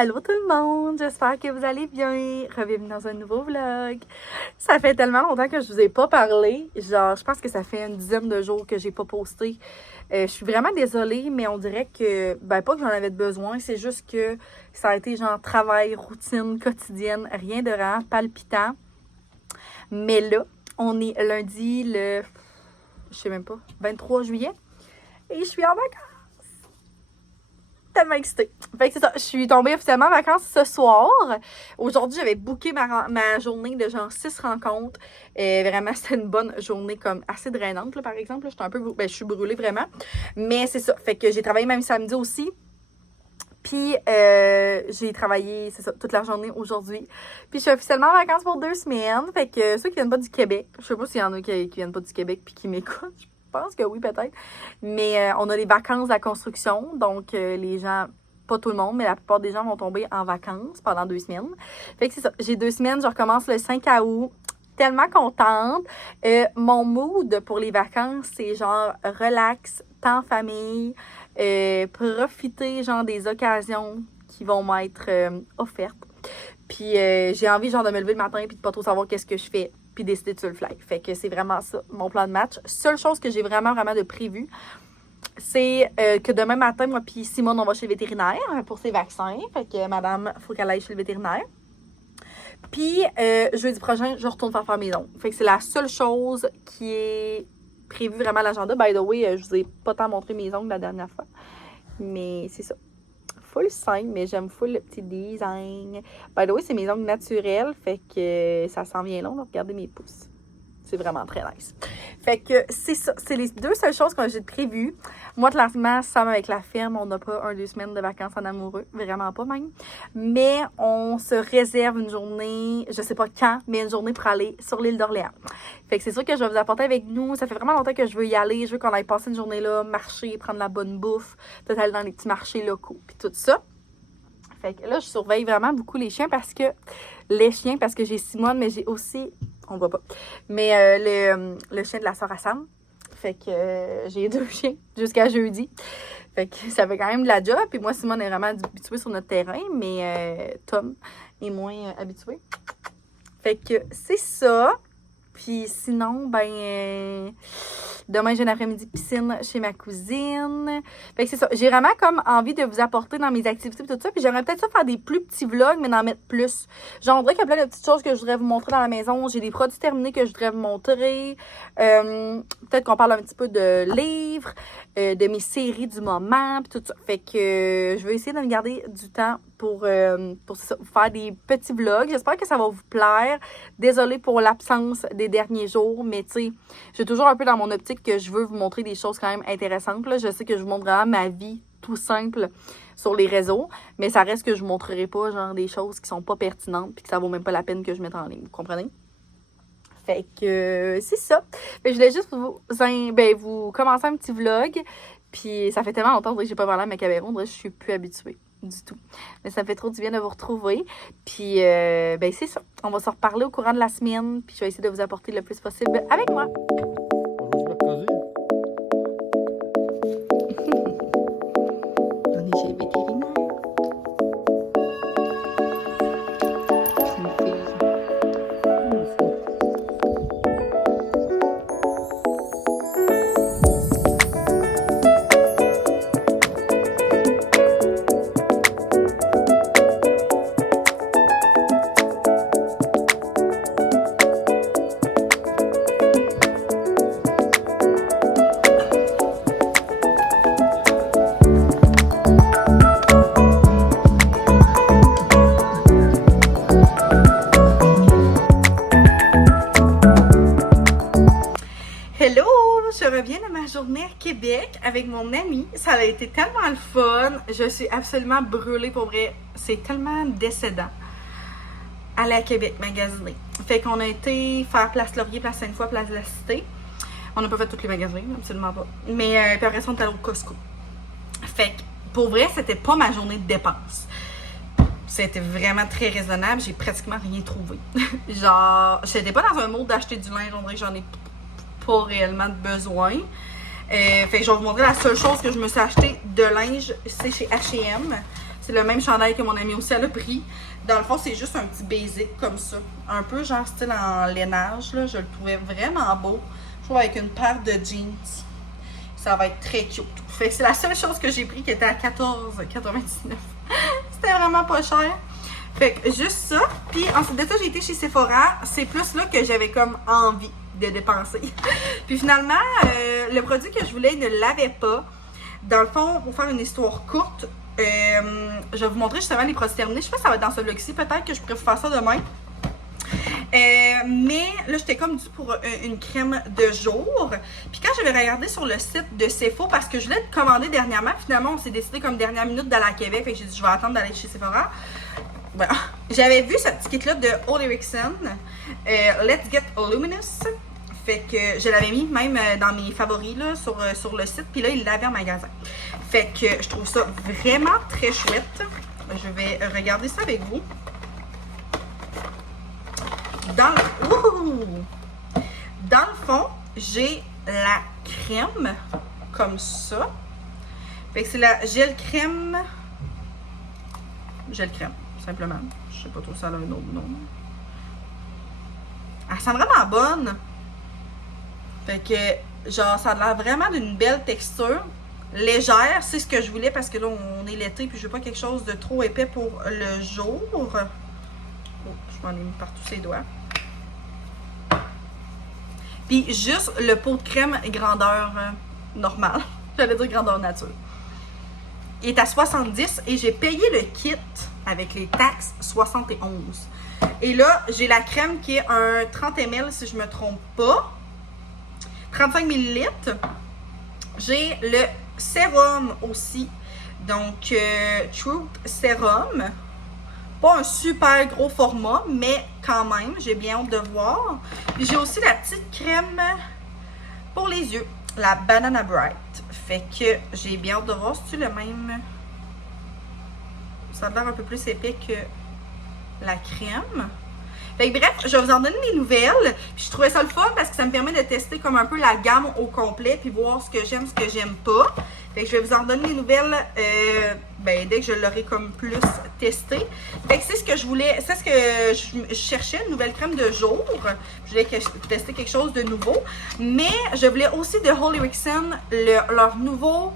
Allô tout le monde, j'espère que vous allez bien. Bienvenue dans un nouveau vlog. Ça fait tellement longtemps que je vous ai pas parlé. Genre, je pense que ça fait une dizaine de jours que j'ai pas posté. Je suis vraiment désolée, mais on dirait que, pas que j'en avais besoin, c'est juste que ça a été genre travail, routine, quotidienne, rien de vraiment palpitant. Mais là, on est lundi je sais même pas, 23 juillet. Et je suis en vacances. Tellement excitée. Fait que c'est ça, je suis tombée officiellement en vacances ce soir. Aujourd'hui, j'avais booké ma journée de genre 6 rencontres. Vraiment, c'était une bonne journée comme assez drainante, là, par exemple. J'étais un peu, je suis brûlée vraiment. Mais c'est ça, fait que j'ai travaillé même samedi aussi. Puis, j'ai travaillé, c'est ça, toute la journée aujourd'hui. Puis, je suis officiellement en vacances pour 2 semaines. Fait que ceux qui viennent pas du Québec, je sais pas s'il y en a qui viennent pas du Québec puis qui m'écoutent. Je pense que oui, peut-être. Mais on a les vacances de la construction. Donc, les gens, pas tout le monde, mais la plupart des gens vont tomber en vacances pendant 2 semaines. Fait que c'est ça. J'ai 2 semaines. Je recommence le 5 août. Tellement contente. Mon mood pour les vacances, c'est genre relax, temps famille, profiter genre des occasions qui vont m'être offertes. Puis j'ai envie genre de me lever le matin puis de pas trop savoir qu'est-ce que je fais puis décider de sur le fly. Fait que c'est vraiment ça, mon plan de match. Seule chose que j'ai vraiment de prévu, c'est que demain matin, moi puis Simone, on va chez le vétérinaire pour ses vaccins. Fait que madame, faut qu'elle aille chez le vétérinaire. Puis jeudi prochain, je retourne faire mes ongles. Fait que c'est la seule chose qui est prévue vraiment à l'agenda. By the way, je vous ai pas tant montré mes ongles la dernière fois. Mais c'est ça. Full simple, mais j'aime full le petit design. By the way, c'est mes ongles naturels, fait que ça s'en vient long. Regardez mes pouces. C'est vraiment très nice. Fait que c'est ça. C'est les deux seules choses que j'ai prévues. Moi, clairement, Sam avec la ferme, on n'a pas 1-2 semaines de vacances en amoureux. Vraiment pas même. Mais on se réserve une journée, je sais pas quand, mais une journée pour aller sur l'île d'Orléans. Fait que c'est sûr que je vais vous apporter avec nous. Ça fait vraiment longtemps que je veux y aller. Je veux qu'on aille passer une journée là, marcher, prendre la bonne bouffe, peut-être aller dans les petits marchés locaux, puis tout ça. Fait que là, je surveille vraiment beaucoup les chiens parce que j'ai Simone, mais j'ai aussi, on voit pas, mais le chien de la sœur à Sam. Fait que j'ai 2 chiens jusqu'à jeudi. Fait que ça fait quand même de la job. Puis moi, Simone est vraiment habituée sur notre terrain, mais Tom est moins habitué. Fait que c'est ça. Puis sinon, demain, j'ai un après-midi piscine chez ma cousine. Fait que c'est ça. J'ai vraiment comme envie de vous apporter dans mes activités et tout ça. Puis j'aimerais peut-être ça faire des plus petits vlogs, mais d'en mettre plus. Genre, on dirait qu'il y a plein de petites choses que je voudrais vous montrer dans la maison. J'ai des produits terminés que je voudrais vous montrer. Peut-être qu'on parle un petit peu de livres, de mes séries du moment, puis tout ça. Fait que je vais essayer de me garder du temps pour ça, faire des petits vlogs. J'espère que ça va vous plaire. Désolée pour l'absence des derniers jours, mais tu sais, j'ai toujours un peu dans mon optique que je veux vous montrer des choses quand même intéressantes. Là. Je sais que je vous montre vraiment ma vie tout simple sur les réseaux, mais ça reste que je vous montrerai pas genre des choses qui sont pas pertinentes puis que ça vaut même pas la peine que je mette en ligne. Vous comprenez? Fait que c'est ça. Fait que je voulais juste vous commencer un petit vlog. Puis ça fait tellement longtemps que j'ai pas parlé à ma caméra, je suis plus habituée du tout. Mais ça me fait trop du bien de vous retrouver. Puis c'est ça. On va se reparler au courant de la semaine. Puis je vais essayer de vous apporter le plus possible avec moi. On est chez le vétérinaire. Hello! Je reviens de ma journée à Québec avec mon ami. Ça a été tellement le fun. Je suis absolument brûlée pour vrai. C'est tellement décédant. Aller à Québec magasiner. Fait qu'on a été faire Place Laurier, Place Sainte-Foy, Place de la Cité. On n'a pas fait toutes les magasins, absolument pas. Mais puis après ça, on est allé au Costco. Fait que pour vrai, c'était pas ma journée de dépenses. C'était vraiment très raisonnable. J'ai pratiquement rien trouvé. Genre, j'étais pas dans un mode d'acheter du linge. On dirait que j'en ai pas réellement de besoin. Fait que je vais vous montrer la seule chose que je me suis acheté de linge, c'est chez H&M. C'est le même chandail que mon amie aussi, elle a pris. Dans le fond, c'est juste un petit basic comme ça. Un peu genre style en lainage, là. Je le trouvais vraiment beau. Je trouve avec une paire de jeans. Ça va être très cute. Fait que c'est la seule chose que j'ai pris qui était à 14,99. C'était vraiment pas cher. Fait que juste ça. Puis ensuite de ça, j'ai été chez Sephora. C'est plus là que j'avais comme envie de dépenser. Puis finalement, le produit que je voulais ne l'avait pas. Dans le fond, pour faire une histoire courte, je vais vous montrer justement les produits terminés. Je sais pas si ça va être dans ce vlog-ci. Peut-être que je pourrais vous faire ça demain. Mais là, j'étais comme due pour une crème de jour. Puis quand j'avais regardé sur le site de Sephora, parce que je voulais commander dernièrement, finalement, on s'est décidé comme dernière minute d'aller à Québec. Fait que j'ai dit, je vais attendre d'aller chez Sephora. Voilà. J'avais vu ce petit kit-là de Ole Erickson, Let's Get Luminous. Fait que je l'avais mis même dans mes favoris là, sur le site. Puis là, il l'avait en magasin. Fait que je trouve ça vraiment très chouette. Je vais regarder ça avec vous. Dans le fond, j'ai la crème comme ça. Fait que c'est la gel crème. Gel crème, simplement. Je sais pas trop ça a un autre nom. Elle sent vraiment bonne. Fait que, genre, ça a l'air vraiment d'une belle texture. Légère, c'est ce que je voulais parce que là, on est l'été puis je veux pas quelque chose de trop épais pour le jour. Oh, je m'en ai mis partout ses doigts. Puis juste le pot de crème grandeur normale. J'allais dire grandeur nature. Il est à 70 et j'ai payé le kit avec les taxes 71. Et là, j'ai la crème qui est un 30 ml si je me trompe pas. 35 ml. J'ai le sérum aussi. Donc, Truth Serum. Pas un super gros format, mais quand même, j'ai bien hâte de voir. Puis j'ai aussi la petite crème pour les yeux, la Banana Bright. Fait que j'ai bien hâte de voir si c'est le même. Ça a l'air un peu plus épais que la crème. Fait que bref, je vais vous en donner des nouvelles. Puis je trouvais ça le fun parce que ça me permet de tester comme un peu la gamme au complet puis voir ce que j'aime pas. Fait que je vais vous en donner des nouvelles dès que je l'aurai comme plus testé. Fait que c'est ce que je voulais, c'est ce que je cherchais, une nouvelle crème de jour. Je voulais tester quelque chose de nouveau. Mais je voulais aussi de Ole Erickson leur nouveau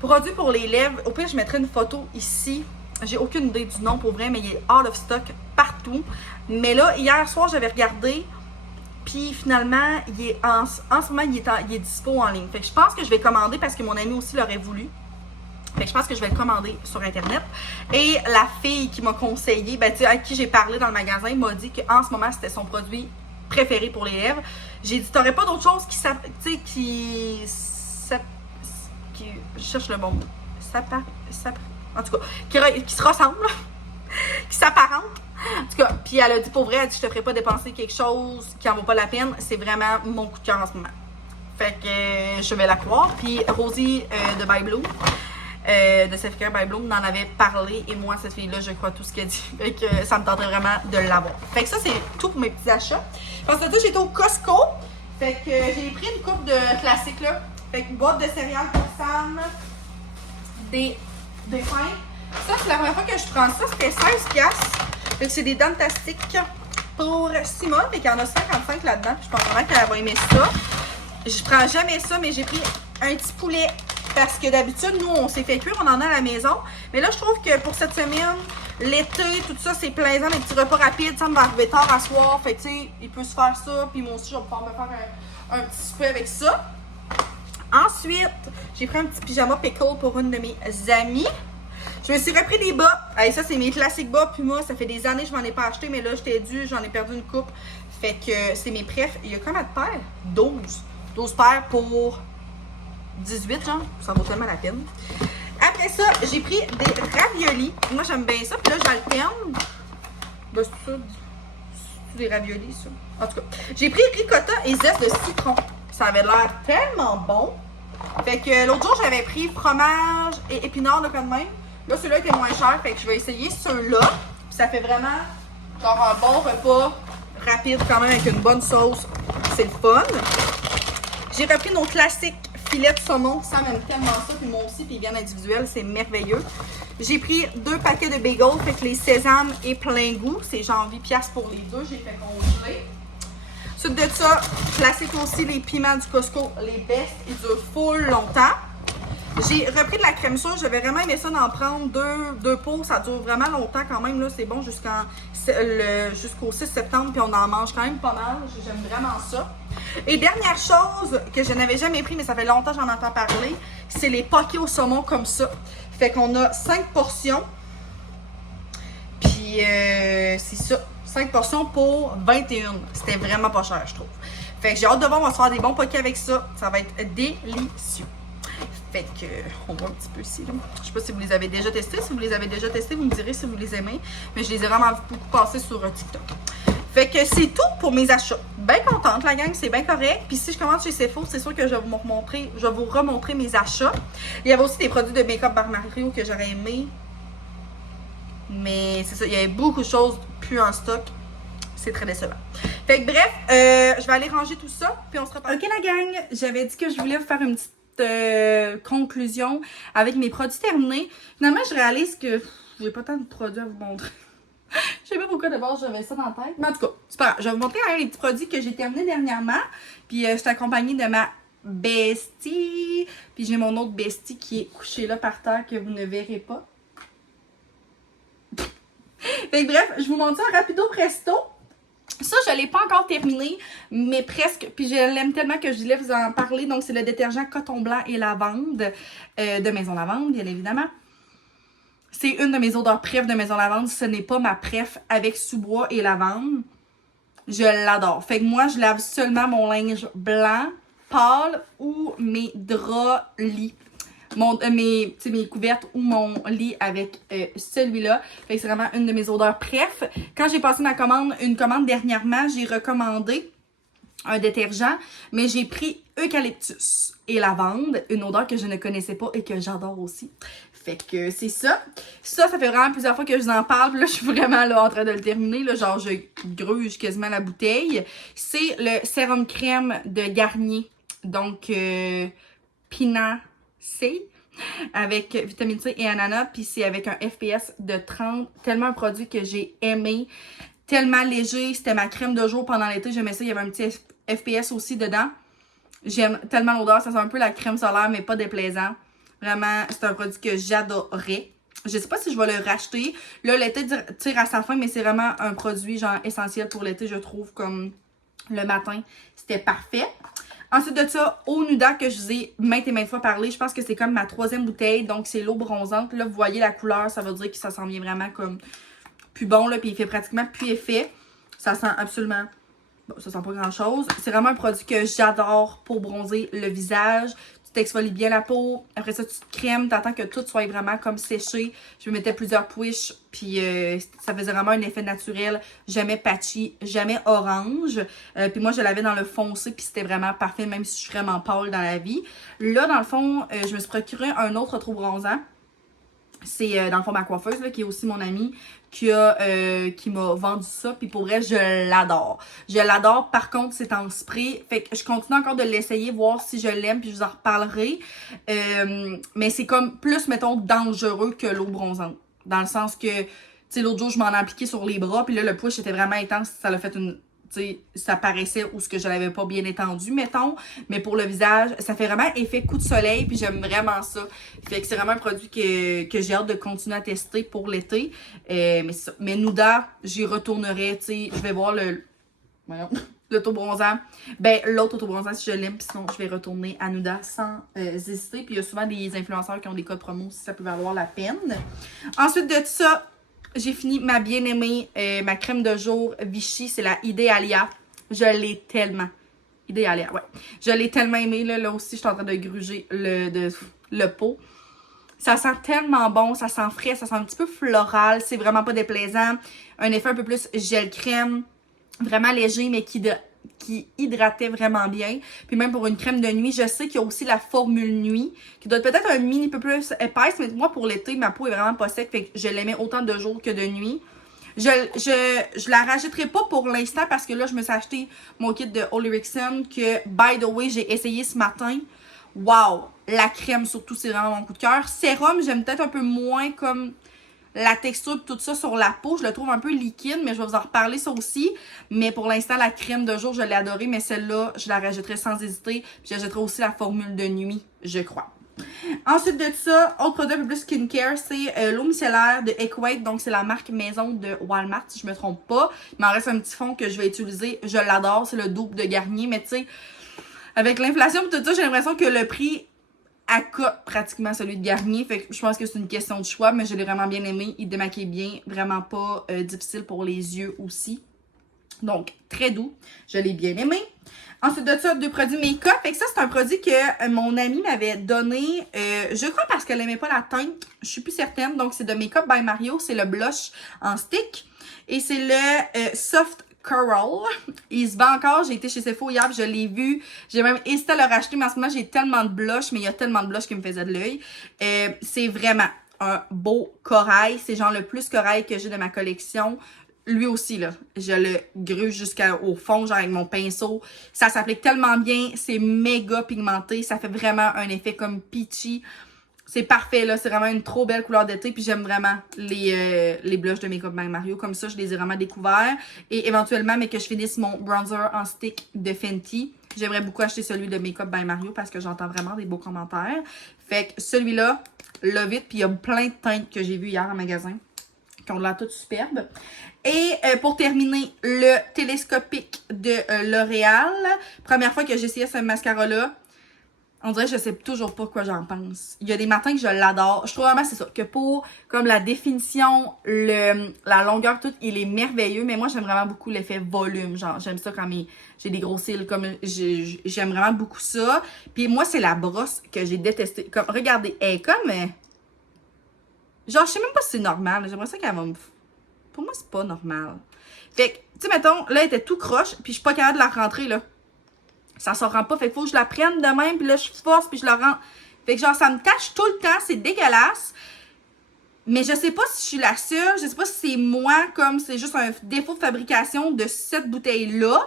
produit pour les lèvres. Au pire, je mettrai une photo ici. J'ai aucune idée du nom pour vrai, mais il est out of stock partout. Mais là, hier soir, j'avais regardé. Puis finalement, il est en ce moment, il est dispo en ligne. Fait que je pense que je vais commander parce que mon ami aussi l'aurait voulu. Fait que je pense que je vais le commander sur Internet. Et la fille qui m'a conseillé, à qui j'ai parlé dans le magasin, m'a dit qu'en ce moment, c'était son produit préféré pour les lèvres. J'ai dit, t'aurais pas d'autre chose qui je cherche le bon mot. En tout cas, qui se ressemble, qui s'apparente. En tout cas, puis elle a dit pour vrai, elle dit, je te ferai pas dépenser quelque chose qui en vaut pas la peine. C'est vraiment mon coup de cœur en ce moment. Fait que je vais la croire. Puis Rosie de By Bloom, de Self-Care by Bloom, m'en avait parlé. Et moi, cette fille-là, je crois tout ce qu'elle dit. Fait que ça me tenterait vraiment de l'avoir. Fait que ça, c'est tout pour mes petits achats. Ensuite, j'étais au Costco. Fait que j'ai pris une coupe de classiques là. Fait que une boîte de céréales pour Sam. Des pains. Ça, c'est la première fois que je prends ça. C'était 16$. Fait que c'est des Dantastiques pour Simone. Fait qu'il y en a 55 là-dedans. Je pense vraiment qu'elle va aimer ça. Je prends jamais ça, mais j'ai pris un petit poulet. Parce que d'habitude, nous, on s'est fait cuire. On en a à la maison. Mais là, je trouve que pour cette semaine, l'été, tout ça, c'est plaisant. Les petits repas rapides. Ça me va arriver tard à soir. Fait que, tu sais, il peut se faire ça. Puis moi aussi, je vais pouvoir me faire un petit souper avec ça. Ensuite, j'ai pris un petit pyjama pickle pour une de mes amies. Je me suis repris des bas. Allez, ça, c'est mes classiques bas Puma. Ça fait des années que je m'en ai pas acheté, mais là, j'étais due. J'en ai perdu une coupe. Fait que c'est mes préf. Il y a combien de paires? 12. 12 paires pour 18, genre. Ça vaut tellement la peine. Après ça, j'ai pris des raviolis. Moi, j'aime bien ça. Puis là, j'alterne. C'est ça? C'est des raviolis, ça. En tout cas, j'ai pris ricotta et zeste de citron. Ça avait l'air tellement bon. Fait que l'autre jour, j'avais pris fromage et épinards, là, comme même. Là, celui-là était moins cher. Fait que je vais essayer ceux-là. Puis ça fait vraiment genre un bon repas rapide quand même avec une bonne sauce. C'est le fun. J'ai repris nos classiques filets de saumon. Sam aime tellement ça. Puis moi aussi. Puis ils viennent individuels. C'est merveilleux. J'ai pris 2 paquets de bagels, fait que les sésames et plein goût. C'est genre 8$ pour les deux, j'ai fait congeler. Ensuite de ça, classique aussi, les piments du Costco, les best, ils durent full longtemps. J'ai repris de la crème sûre, j'avais vraiment aimé ça d'en prendre deux pots, ça dure vraiment longtemps quand même, là, c'est bon jusqu'au 6 septembre, puis on en mange quand même pas mal, j'aime vraiment ça. Et dernière chose que je n'avais jamais pris, mais ça fait longtemps que j'en entends parler, c'est les pokés au saumon comme ça. Fait qu'on a 5 portions, puis c'est ça, 5 portions pour 21. C'était vraiment pas cher, je trouve. Fait que j'ai hâte de voir, on va se faire des bons pokés avec ça, ça va être délicieux. Fait que, on voit un petit peu ici, là. Je sais pas si vous les avez déjà testés. Si vous les avez déjà testés, vous me direz si vous les aimez. Mais je les ai vraiment beaucoup passés sur TikTok. Fait que c'est tout pour mes achats. Bien contente, la gang, c'est bien correct. Puis si je commence chez Sephora, c'est sûr que je vais vous remontrer mes achats. Il y avait aussi des produits de make-up par Mario que j'aurais aimé. Mais c'est ça, il y avait beaucoup de choses plus en stock. C'est très décevant. Fait que bref, je vais aller ranger tout ça. Puis on se reparle. Ok, la gang, j'avais dit que je voulais vous faire une petite conclusion avec mes produits terminés. Finalement, je réalise que j'ai pas tant de produits à vous montrer. Je sais pas pourquoi d'abord j'avais ça dans la tête. Mais en tout cas, c'est pas grave. Je vais vous montrer les petits produits que j'ai terminés dernièrement. Puis je suis accompagnée de ma bestie. Puis j'ai mon autre bestie qui est couchée là par terre que vous ne verrez pas. Fait que bref, je vous montre ça rapido presto. Ça, je ne l'ai pas encore terminé, mais presque. Puis je l'aime tellement que je voulais vous en parler. Donc, c'est le détergent coton blanc et lavande de Maison Lavande, bien évidemment. C'est une de mes odeurs préf de Maison Lavande. Ce n'est pas ma préf avec sous-bois et lavande. Je l'adore. Fait que moi, je lave seulement mon linge blanc, pâle ou mes draps lits. Mes couvertes ou mon lit avec celui-là. Fait que c'est vraiment une de mes odeurs préf. Quand j'ai passé une commande dernièrement, j'ai recommandé un détergent, mais j'ai pris eucalyptus et lavande, une odeur que je ne connaissais pas et que j'adore aussi. Fait que c'est ça. Ça fait vraiment plusieurs fois que je vous en parle. Puis là, je suis vraiment là en train de le terminer. Là, genre, je gruge quasiment la bouteille. C'est le sérum crème de Garnier. Donc, Pinat C avec vitamine C et ananas, puis c'est avec un FPS de 30. Tellement un produit que j'ai aimé, tellement léger, c'était ma crème de jour pendant l'été, j'aimais ça, il y avait un petit FPS aussi dedans. J'aime tellement l'odeur, ça sent un peu la crème solaire, mais pas déplaisant. Vraiment, c'est un produit que j'adorais. Je sais pas si je vais le racheter. Là, l'été tire à sa fin, mais c'est vraiment un produit genre essentiel pour l'été, je trouve, comme le matin. C'était parfait. Ensuite de ça, eau Nuda que je vous ai maintes et maintes fois parlé. Je pense que c'est comme ma 3e bouteille. Donc, c'est l'eau bronzante. Là, vous voyez la couleur. Ça veut dire que ça s'en vient vraiment comme plus bon. Là, puis il fait pratiquement plus effet. Ça sent absolument... Bon, ça sent pas grand-chose. C'est vraiment un produit que j'adore pour bronzer le visage. Tu t'exfolies bien la peau. Après ça, tu te crèmes. T'attends que tout soit vraiment comme séché. Je me mettais plusieurs push. Puis ça faisait vraiment un effet naturel. Jamais patchy, jamais orange. Puis moi, je l'avais dans le foncé. Puis c'était vraiment parfait, même si je suis vraiment pâle dans la vie. Là, dans le fond, je me suis procuré un autre trop bronzant. C'est dans le fond ma coiffeuse, là, qui est aussi mon amie, qui m'a vendu ça. Puis pour vrai, je l'adore. Je l'adore. Par contre, c'est en spray. Fait que je continue encore de l'essayer, voir si je l'aime, puis je vous en reparlerai. Mais c'est comme plus, mettons, dangereux que l'eau bronzante. Dans le sens que, tu sais, l'autre jour, je m'en ai appliqué sur les bras, puis là, le push était vraiment intense. Ça l'a fait une... Tu sais, ça paraissait ou ce que je l'avais pas bien étendu, mettons. Mais pour le visage, ça fait vraiment effet coup de soleil, puis j'aime vraiment ça. Fait que c'est vraiment un produit que j'ai hâte de continuer à tester pour l'été. Mais Nuda, j'y retournerai, tu sais. Je vais voir l'autobronzant. Ben, l'autre autobronzant si je l'aime, puis sinon, je vais retourner à Nuda sans hésiter. Puis il y a souvent des influenceurs qui ont des codes promo si ça peut valoir la peine. Ensuite de ça, j'ai fini ma bien-aimée, ma crème de jour Vichy, c'est la Idealia. Je l'ai tellement. Idealia, ouais. Je l'ai tellement aimée, là aussi, je suis en train de gruger le pot. Ça sent tellement bon, ça sent frais, ça sent un petit peu floral, c'est vraiment pas déplaisant. Un effet un peu plus gel crème, vraiment léger, mais qui hydratait vraiment bien. Puis même pour une crème de nuit, je sais qu'il y a aussi la formule nuit, qui doit être peut-être un mini peu plus épaisse, mais moi pour l'été, ma peau est vraiment pas sec, fait que je l'aimais autant de jour que de nuit. Je la rajouterai pas pour l'instant parce que là, je me suis acheté mon kit de Olly Rixon que, by the way, j'ai essayé ce matin. wow! La crème, surtout, c'est vraiment mon coup de cœur. Sérum, j'aime peut-être un peu moins comme la texture tout ça sur la peau. Je le trouve un peu liquide, mais je vais vous en reparler ça aussi. Mais pour l'instant, la crème de jour, je l'ai adorée, mais celle-là, je la rajouterai sans hésiter. Puis j'ajouterai aussi la formule de nuit, je crois. Ensuite de ça, autre produit un peu plus skincare, c'est l'eau micellaire de Equate. Donc, c'est la marque maison de Walmart, si je me trompe pas. Il m'en reste un petit fond que je vais utiliser. Je l'adore, c'est le double de Garnier. Mais tu sais, avec l'inflation et tout ça, j'ai l'impression que le prix accote pratiquement celui de Garnier. Fait que je pense que c'est une question de choix, mais je l'ai vraiment bien aimé. Il démaquille bien, vraiment pas difficile pour les yeux aussi. Donc, très doux. Je l'ai bien aimé. Ensuite de ça, 2 produits make-up. Fait que ça, c'est un produit que mon amie m'avait donné, je crois parce qu'elle aimait pas la teinte. Je suis plus certaine. Donc, c'est de Make Up by Mario. C'est le blush en stick. Et c'est le Soft Coral. Il se vend encore. J'ai été chez Sephora hier, je l'ai vu. J'ai même hésité à le racheter, mais en ce moment, j'ai tellement de blush, mais il y a tellement de blush qui me faisait de l'œil. C'est vraiment un beau corail. C'est genre le plus corail que j'ai de ma collection. Lui aussi, là, je le gruge jusqu'au fond, genre avec mon pinceau. Ça s'applique tellement bien. C'est méga pigmenté. Ça fait vraiment un effet comme peachy. C'est parfait, là. C'est vraiment une trop belle couleur d'été. Puis j'aime vraiment les blushs de Make Up by Mario. Comme ça, je les ai vraiment découverts. Et éventuellement, mais que je finisse mon bronzer en stick de Fenty. J'aimerais beaucoup acheter celui de Make Up by Mario parce que j'entends vraiment des beaux commentaires. Fait que celui-là, love it. Puis il y a plein de teintes que j'ai vues hier en magasin qui ont l'air toutes superbes. Et pour terminer, le télescopique de L'Oréal. Première fois que j'ai essayé ce mascara-là, on dirait que je sais toujours pas quoi j'en pense. Il y a des matins que je l'adore. Je trouve vraiment, c'est ça, que pour comme la définition, la longueur, tout, il est merveilleux. Mais moi, j'aime vraiment beaucoup l'effet volume. Genre, j'aime ça quand j'ai des gros cils. Comme j'aime vraiment beaucoup ça. Puis moi, c'est la brosse que j'ai détestée. Comme, regardez, elle est comme... genre, je sais même pas si c'est normal. J'aimerais ça qu'elle va me... Pour moi, c'est pas normal. Fait que, tu sais, mettons, là, elle était tout croche, puis je suis pas capable de la rentrer, là. Ça se rend pas. Fait qu'il faut que je la prenne de même, puis là, je force, puis je la rentre. Fait que, genre, ça me tâche tout le temps. C'est dégueulasse. Mais je sais pas si je suis la seule. Je sais pas si c'est moi, comme c'est juste un défaut de fabrication de cette bouteille-là.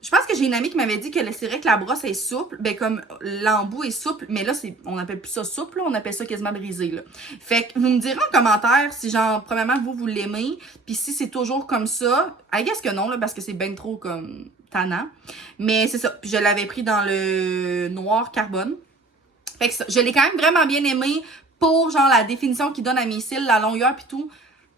Je pense que j'ai une amie qui m'avait dit que c'est vrai que la brosse est souple, ben comme l'embout est souple, mais là, on appelle plus ça souple, là, on appelle ça quasiment brisé, là. Fait que vous me direz en commentaire si, genre, premièrement, vous l'aimez, puis si c'est toujours comme ça, I guess que non, là, parce que c'est ben trop, comme, tannant. Mais c'est ça, puis je l'avais pris dans le noir carbone. Fait que ça, je l'ai quand même vraiment bien aimé pour, genre, la définition qu'il donne à mes cils, la longueur puis tout.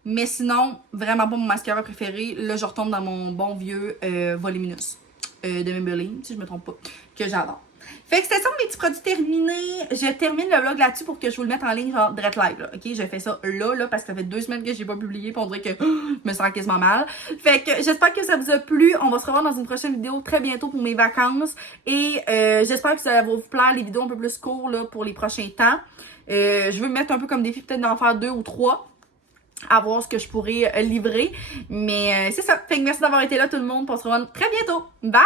Mais sinon, vraiment pas mon mascara préféré. Là, je retombe dans mon bon vieux Voluminous. De Maybelline, si je me trompe pas, que j'adore. Fait que c'était ça mes petits produits terminés. Je termine le vlog là-dessus pour que je vous le mette en ligne, genre direct live, là, ok? J'ai fait ça là, parce que ça fait 2 semaines que j'ai pas publié, puis on dirait que je me sens quasiment mal. Fait que j'espère que ça vous a plu. On va se revoir dans une prochaine vidéo très bientôt pour mes vacances. Et j'espère que ça va vous plaire, les vidéos un peu plus courtes, là, pour les prochains temps. Je veux me mettre un peu comme défi, peut-être d'en faire 2 ou 3. À voir ce que je pourrais livrer. Mais c'est ça. Fait que merci d'avoir été là tout le monde. On se revoit très bientôt. Bye!